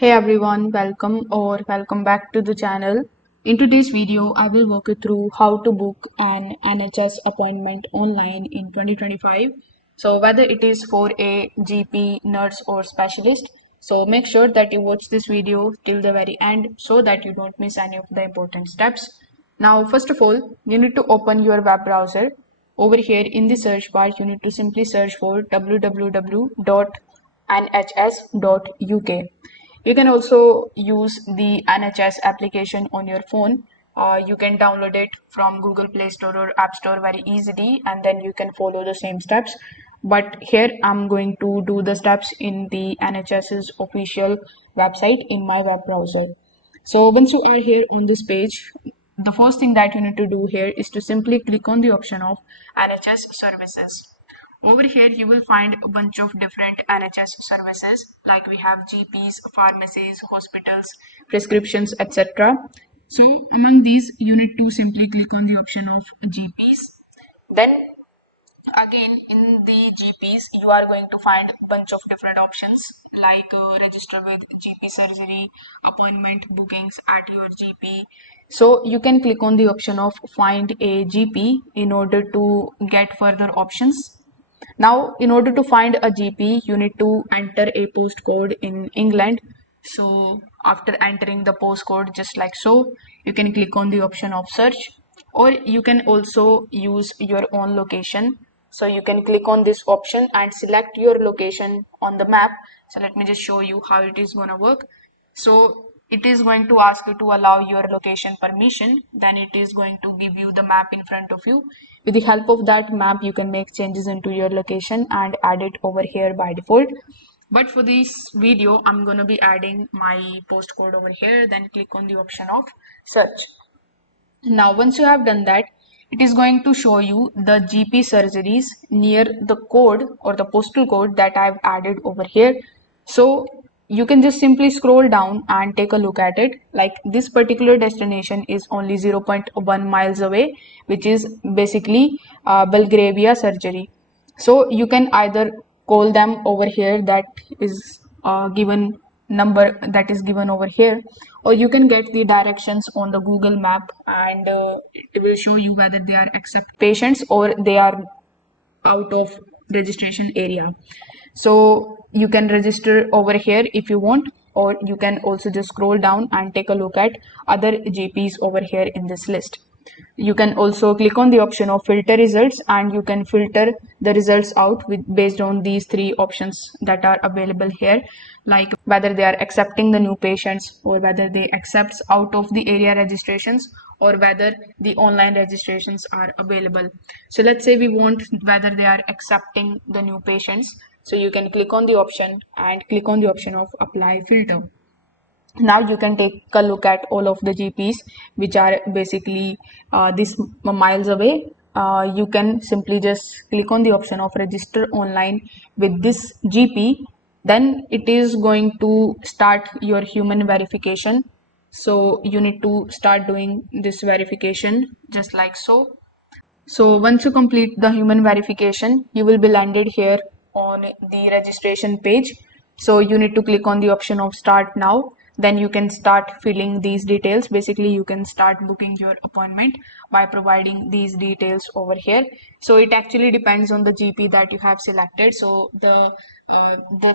Hey everyone, welcome back to the channel. In today's video, I will walk you through how to book an NHS appointment online in 2025. So whether it is for a GP, nurse or specialist, so make sure that you watch this video till the very end so that you don't miss any of the important steps. Now, first of all, you need to open your web browser. Over here in the search bar, you need to simply search for www.nhs.uk. You can also use the NHS application on your phone. You can download it from Google Play Store or App Store very easily, and then you can follow the same steps. But here I'm going to do the steps in the NHS's official website in my web browser. So once you are here on this page, the first thing that you need to do here is to simply click on the option of NHS services. Over here, you will find a bunch of different NHS services, like we have GPs, pharmacies, hospitals, prescriptions, etc. So among these, you need to simply click on the option of GPs. Then again, in the GPs, you are going to find a bunch of different options like register with GP surgery, appointment bookings at your GP. So you can click on the option of find a GP in order to get further options. Now, in order to find a GP, you need to enter a postcode in England. So after entering the postcode, just like so, you can click on the option of search, or you can also use your own location. So you can click on this option and select your location on the map. So let me just show you how it is going to work. So it is going to ask you to allow your location permission. Then it is going to give you the map in front of you. With the help of that map, you can make changes into your location and add it over here by default. But for this video, I'm going to be adding my postcode over here. Then click on the option of search. Now, once you have done that, it is going to show you the GP surgeries near the code or the postal code that I've added over here. So you can just simply scroll down and take a look at it. Like this particular destination is only 0.1 miles away, which is basically Belgravia surgery. So you can either call them over here, that is given number that is given over here, or you can get the directions on the Google map, and it will show you whether they are accept patients or they are out of registration area. So you can register over here if you want, or you can also just scroll down and take a look at other GPs over here in this list. You can also click on the option of filter results, and you can filter the results out based on these three options that are available here, like whether they are accepting the new patients, or whether they accepts out of the area registrations, or whether the online registrations are available. So let's say we want whether they are accepting the new patients. So you can click on the option and click on the option of apply filter. Now you can take a look at all of the GPs which are basically this miles away. You can simply just click on the option of register online with this GP. Then it is going to start your human verification. So you need to start doing this verification just like so. So once you complete the human verification, you will be landed here on the registration page. So you need to click on the option of start now. Then you can start filling these details. Basically, you can start booking your appointment by providing these details over here. So it actually depends on the GP that you have selected. So the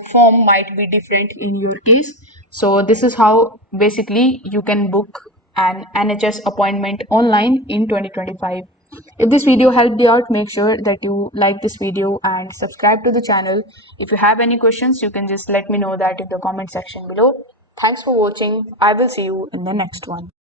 form might be different in your case. So this is how basically you can book an NHS appointment online in 2025. If this video helped you out, make sure that you like this video and subscribe to the channel. If you have any questions, you can just let me know that in the comment section below. Thanks for watching. I will see you in the next one.